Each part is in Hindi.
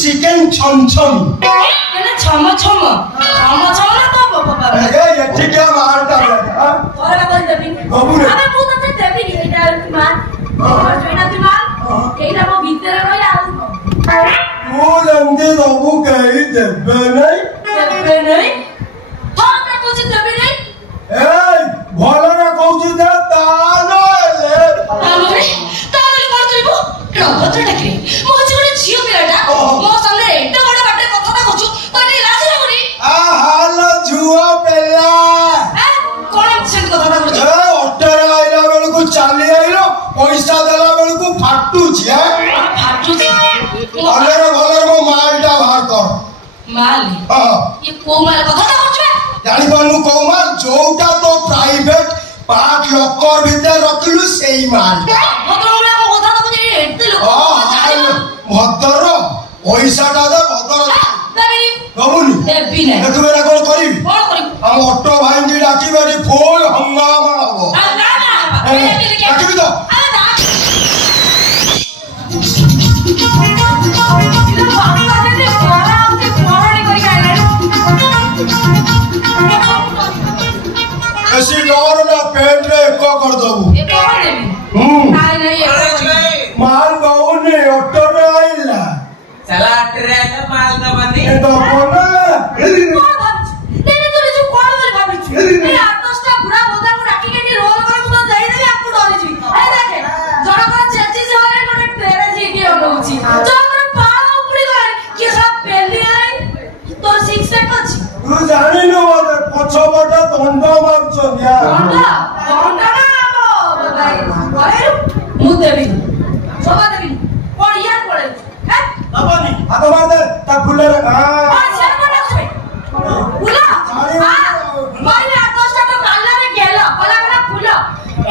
चिकन छम छम छम छम छम छम ना तो बाबा ये ठीक है मारता है और ना कोई देबी अबे मु तते देबी एटा मार और जोइना तू मार एटा मो भीतर रही आ तू लंदे दबु कहि देबे नहीं तो ना कुछ देबी नहीं ए भलो ना कहू दे तानो ले तानो करतइबो रबत डाके मो जोरे झियो पिलाटा मो सामने एटा बडे बाटे कथा कहछु तने लाज लागुनी आ हाल झुओ पेला कोन से कथा कहछु ए ओटर आइला बेल को चाली आइलो पैसा देला बेल को फाटू छी फाटू छी भलरे मो मालटा बाहर कर माल ये को माल कथा कहछु जानि बनू को माल जोटा तो प्राइवेट पाक लॉकर भीतर रखलु सेही माल भद्र को कथा तो जे एते लोक भद्र पैसाटा दे भद्र देबी गबुनी देबी नै तू मेरा कोन करी हम ऑटो भाई जी डाकी बारी फुल हंगामा हो ना डाकी तो ऐसी डोर ना पेट रे को कर दबू ए कोन देबी नहीं माल गाउन ने ऑटो रे आइला चला ट्रेन माल दबनी ए तो कोन तेरे तो जो कोन बोली भाभी छु ए आतस्टा बुरा बोदा को राखी के रोल कर मु तो जाई दे आपको डरी छि ए देखे जरा कर चेची से वाले कोने ट्रेन जी के होउछि जरा कर पाव उपड़ी गए के सब पेली आई तोर सिक्स पैक अछि तू जानि न बोले पछो बटा दंड मारछ या दंड ना भाई मु देबी सोबा देबी कोन यार पड़े हैं दबनी आ तो मार दे ता फुले रे हां से कोन छे फुला हां मारे आतोसा तो काला में गेला कोला कोला फुला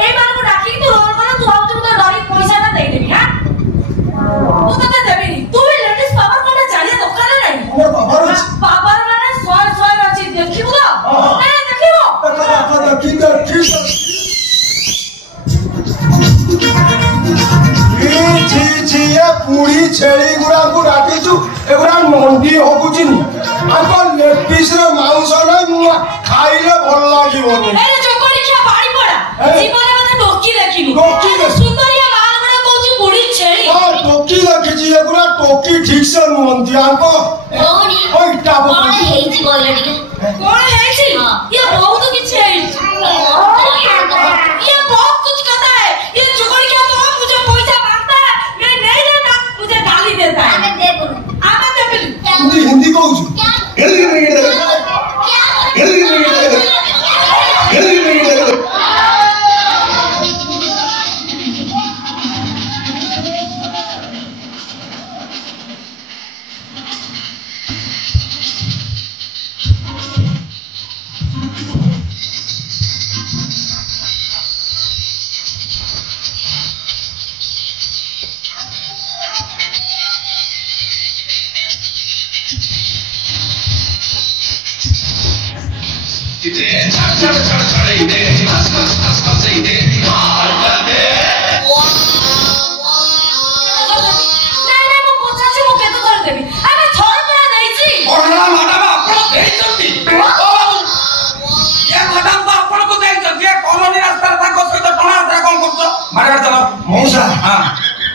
ए मान को डाकी तू रोल कर तू आउ तू तो डरी पैसा ना दे देबी हां तू तो देबी तू भी लेडीज पावर कोने जाने दरकार नहीं मोर पावर पावर माने सोय सोय अछि देखिबो तो ए देखिबो तो देखी पुड़ी छेली गुड़ा को राखीछु एगुरा मंडी होकुचिनी आको लेपीस रे मांस नै मुआ खाइले भल लागिबोनी ए जोकरी खा बाड़ी पड़ा जीवन मते टोकी देखिनी टोकी सुंदरिया माल गुड़ा कहू बुड़ी छेली हां टोकी देखिछि एगुरा टोकी ठीक से नुंती आको ओनी ओइटा कोन हेइछि बोले टिके कोन हेइछि ये बहुत किछ हेइछि ये बहुत कुछ कहता है ये जोकरी खा तो मुझे पैसा मांगता है मैं नहीं देता मुझे गाली देता है मैं दे बोलूं आना दे बोलूं हिंदी कहू छु जल्दी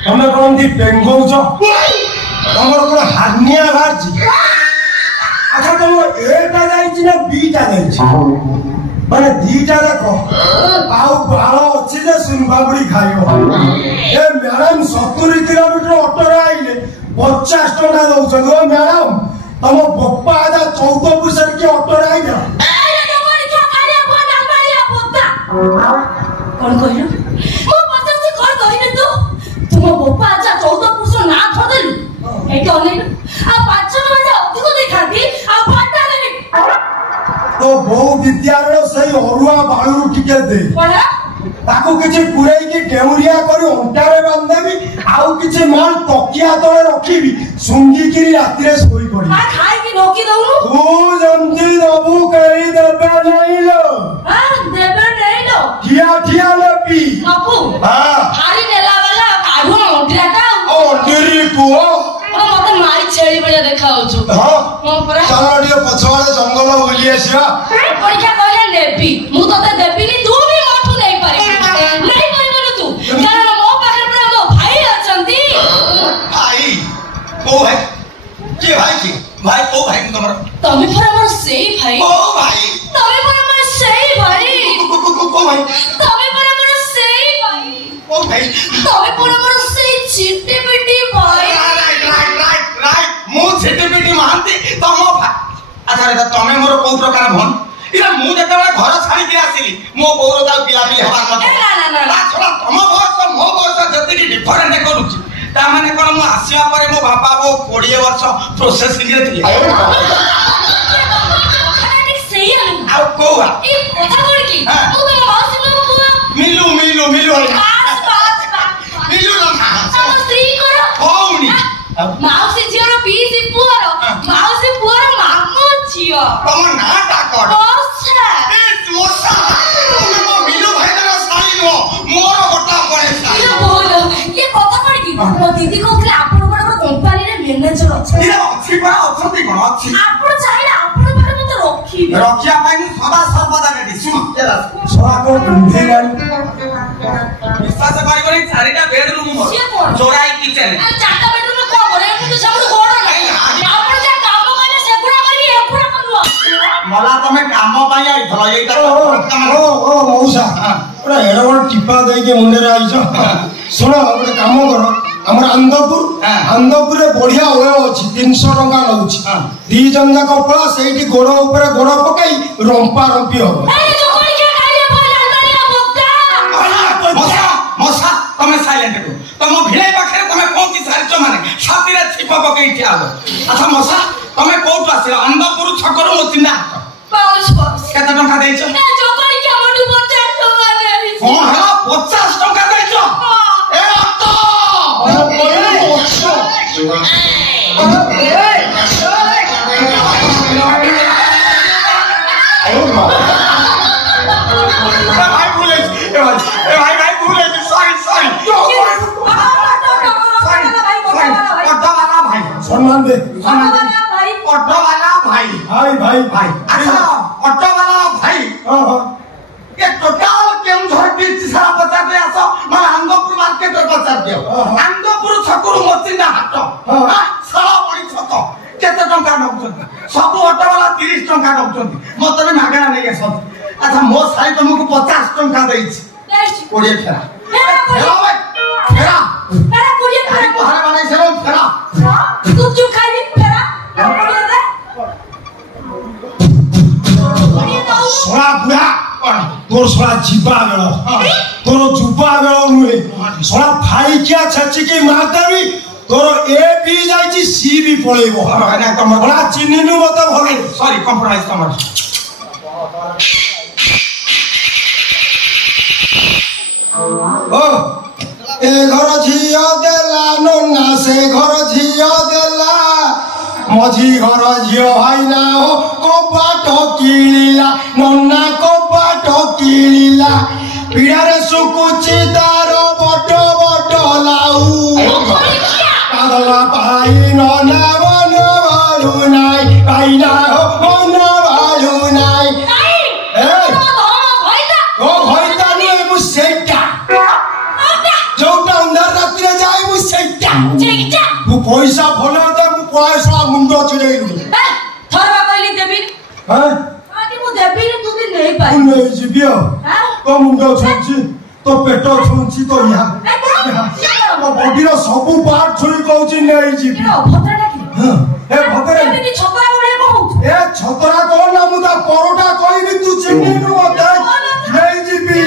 तमे कोन दी पेंगो छ तमर को हानिया बाजी अच्छा तुम एटा जाई छी ना बीटा जाई छी माने दीटा देखो आउ बालो अछि जे सुनबाबुड़ी खाइयो ए मैडम 70 किलोमीटर ऑटो रे आइले 50 टका दउछन ओ मैडम तम बप्पा आजा 14% के ऑटो राई दे कौन कहलो मो पचास से कौन कहले तू तुम बप्पा आजा 14% ना थदेलु एटी ऑनलाइन आ 5 बजे अधिक देखाती आ फाटा लेनी तो बहु विद्यालय सही अरुआ बाळू टिके दे पढ़ा ताको किछि पुरई की डेउरिया करी अंटारे बांधेबी आउ किछि माल तकिया तळे रखीबी सुंगी की राती रे सोई पड़ी आ खाई की नोकी दउनु तू जंती दबु करी देबे नहीं लो हां देबे नहीं लो ठिया लेपी नपु हां हारी नेला वाला काढू अंटिराटा ओ तेरी पुओ ओ मते माई छेड़ी बळिया देखाउछु हां परा चलो टिके पछवाड़े जंगल बुली आसीबा परीक्षा कहले लेपी मु तते देबिनी तू भी मठु नहीं पारी नहीं पारिबनु तू कारण मो पाखर पर मो भाई अछंती भाई को भाई के भाई की भाई को भाई तमर तमे पर हमर सेई भाई ओ भाई तमे पर हमर सेई भाई को भाई तमे पर हमर सेई भाई ओ भाई तमे पर हमर सेई चिट्टी पिट्टी भाई राइट मु छिटी पिटी मानती तम भाई अच्छा रे तमे मोर को प्रकार भन इरा मु जेतेबे घर छाड़ी के आसीली मो बोरो ता पिला पिला हबार मत ना छोड़ा तम बस मो बस जति की डिफरेंट करूची ता माने कोन मु आसीया परे मो बापा वो 20 वर्ष प्रोसेसिंग रे थी आउ कोआ ई कथा कोन की तू तो माउसी लो बुआ मिलू बात मिलू ना हम स्त्री करो होउनी माउसी जियो पीसी पुअर माउसी पुअर मामू जियो तम ना डाकड अच्छा ए मोसा मो मिलू भाई ना साली नो मोर गोटा पड़े ये बोलो ये कथा कोन की मो दीदी कहले आपण बड़ कंपनी रे मैनेजर अछि इरा अछि बा अछंती कोन अछि आपण चाहे आपण बारे मते रखिबे रखिया पाई सदा सर्वदा रेडी सुन एला सोरा को बुंधे गाड़ी विश्वास करी चारिटा बेडरूम मोर सिए कोन चोराई किचन आ चाटा बेडरूम को करे मु तो सब गोड़ नाही आपण जे काम करे सेपुरा करी एपुरा करलो मला तमे काम पाई आई थला एटा ओ मौसा ओरा एडवण टिपा दे के मुंडे रे आइछ सुनो गोटे काम करो हमर आंदपुर रे बढ़िया ओए अछि 300 टका लउछि दी जन जाक पळा सेठी गोड़ ऊपर गोड़ पकाई रंपा रंपी हो अरे जो कोन के काले बोल अलमारिया बोक्ता मसा तमे साइलेंट को तम भिड़े पाखरे तमे पहुंची सारिच माने छाती रे छिपा पकई ठिया हो अच्छा मसा तमे कोउट आसी आंदपुर छकरो मोतिना पाउस केते टका देइछ ए जो कोन के हमडू 50 टका देली कोन हला 50 टका देइछ ए अत्ता भाई भूले सॉरी सम्मान दे ऑटो वाला भाई अच्छा ऑटो वाला भाई ये टोटल केमझर डिस्ट्रिक्ट सारा बता दे आसो माने आंदपुर मार्केट रे बता दियो आंदपुर छकुरु मचिना हाट सारा बड़ी छक केते टंका नउछन सब ऑटो वाला 30 टंका नउछन मते भी मागणा नै आसो अच्छा मो साई तुमको 50 टंका देइछ 20 फेरा फेरा कोड़िए भाई बाहर बनाई से फेरा तू चुप खाई फेरा कोड़िए दे कोड़िए दो सोरा बुढ़ा तोर सोरा जीवा बेल तोर जुबा बेल नुहे सोरा भाई क्या छची के मारदेबी तोर ए बी जाईची सी भी पळेबो ना तम बड़ा चिन्नी नु मत भले सॉरी कॉम्प्रोमाइज तमर ओ ए घर झियो देला नन्ना से घर झियो देला मझी घर झियो भाई ना हो कबाट किलिला नन्ना कबाट किलिला पीड़ारे सुकुची तार बट बट लाऊ पागला पाई नन्ना मन बालू नाई पाई ना हो मन बालू नाई ए ओ भइता नु मुसेटा जोटा अंदर रात्रि जाई मुसेटा मु पैसा भलो त मु पैसा मुंडो चिड़ेलु थरवा कहली देबी हां आदि मु देबी रे तू भी नहीं पाई तू नहीं जीबियो हां तो मुंडो छुंची तो पेटो छुंची तो यहाँ बॉडी रो सब पार्ट छुई कहउची नै जीबी भद्रटा की ए भद्रे एमती छतरा बढे कहू ए छतरा कोन ना मुदा परोटा कहबी तू चिन्नी नु मते नै जीबी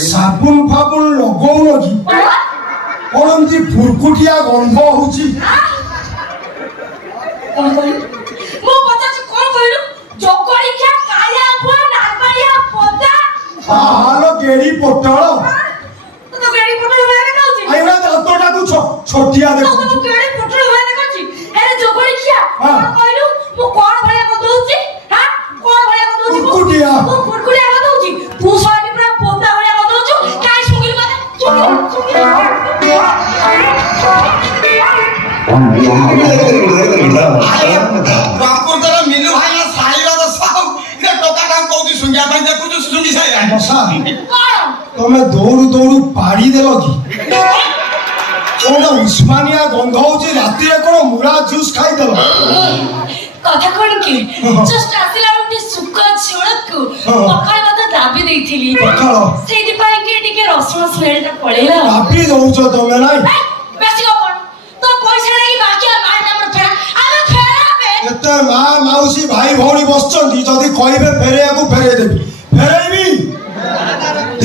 साबुन फाबुन लगौन कि कौन फुरकुटिया गंध होची मो पचास कोन कहलु जोकड़ी क्या काया को नारबाया पोदा हालो गेड़ी पोटल तो गेड़ी पोटल होया कहउची आइना दांतटा को छोटिया देखो तो गेड़ी पोटल होया कहउची अरे जोकड़ी क्या कहलु मो कोन भलिया को दउची हां कोन भलिया को दउची फुरकुटिया मो फुरकुटिया को दउची तू साडी पूरा पोदा भलिया को दउछु काई सुंगिल बापुर मिलू भाई ना साईला तो साउ इने टोका काम कोदी सुंगिया भाई देखु जो सुंगी साई बसा तमे दौड़ू दौड़ू पाड़ी देलो कि कोन उस्मानिया गंध होची राती कोन मुळा जूस खाई देलो कथा कोन के जस्ट आसिला उठी सुक्का छिड़क पखाळ मत दाबी देइथिली सेति पाई के टिके रसुण स्मेल ता पळेला दाबी दउचो तमे नाही बेसी कोन तो पैसा लागि बाकी मार नंबर फेरा आमे फेरा बे एते मा माउसी भाई भौणी बसचंदी जदी कहिबे फेरेया को फेरे देबी फेरेबी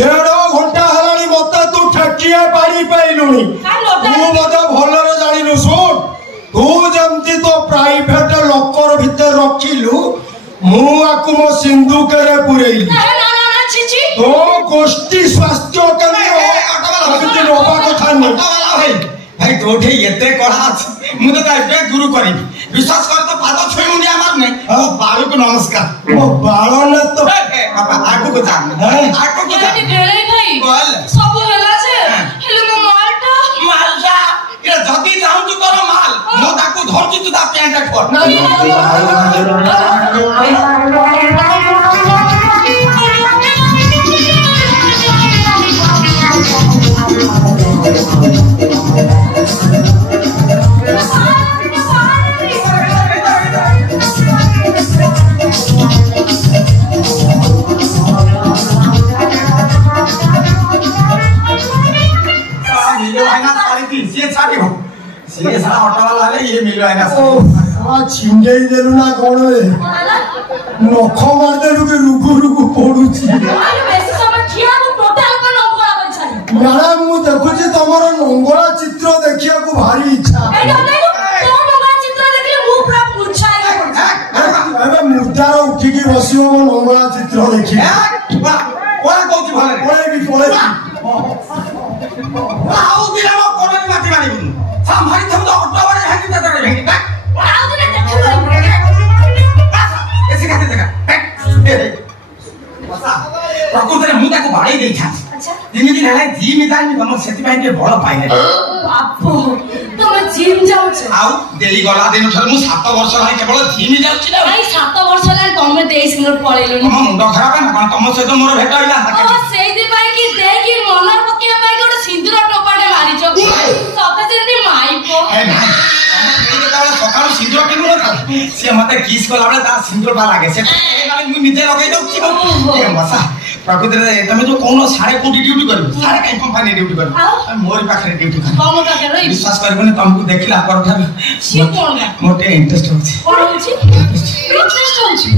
1.5 घंटा हलानी मते तू ठकिया पाड़ी पाइलुनी तू मते भलरे जानिनु सुन तू जमती तो प्राइवेट लॉकर भीतर रखिलु मु आकु मो सिंधुके रे पुरेइली ना ना ना छिछि तो गोष्ठी स्वास्थ्य केंद्र रोबा कथा नहीं भाई भाई तोठे एते कड़ा अछि मु तो काबे गुरु करी विश्वास कर तो पाद छुई मुंडी आमार ने बारू को नमस्कार ओ बालो न तो बाबा आगु को जा आगु को जा ढेले भाई बोल सब होला छे हेले मो मालटा मालजा ये जदी जाऊ तू तोर माल मो ताकू धरची तू ता पैंट खोल ये सारा ऑटो वाला है ये मिलो है ना आ छिंडे देलु ना कोन ए नख मार देलु के रुगु रुगु पडुची अरे बेसी समय ठिया मु टोटल को नंबर आबै छै मैडम मु देखुची तमरो नंगरा चित्र देखिया को भारी इच्छा एडो नै तो नंबर चित्र देखले मु पूरा पुछाई अबे मुद्दार उठी की बसियो मो नंगरा चित्र देखि कोन कोची भले पळे आउ दिला मो कोन माटी मारी हमारी थम तो ऑटो वाले हैं कि दादा रे आउ दिने देखु ऐसे कहते जगह बसा प्रकृति रे मुंडा को बाड़ी देई था अच्छा दिन दिन हला जी मितान में हम सेति पाइन के बड़ पाइले बापू तुम जिम जाउ छ आउ देली गला दिन थर मु 7 वर्ष लाई केवल जिम जाउ छी ना भाई 7 वर्ष लाई तुम देई सिंगर पळेलो हम मुंड खराब है ना तुम से तो मोर भेट होइला ओ सेई दे भाई की देखि मनर पकिया भाई गोटे सिंदूर टोपाटे मारी छ सते जेती माइपो ए ना सकाळ सिंदूर केनु ना से मते किस कोला बळे ता सिंदूर बा लागे से गाली मु निदे लगे दउ छी ए मसा प्रकृति रे तमे जो कोनो सारे कोटी ड्यूटी करबो सारे काई कंपनी ड्यूटी करबो मोर पाखरे ड्यूटी कर कम पाखे रही विश्वास करबो ने तुमको देखिला पर सी कोन मोटे इंटरेस्ट होछि कोन होछि इंटरेस्ट होछि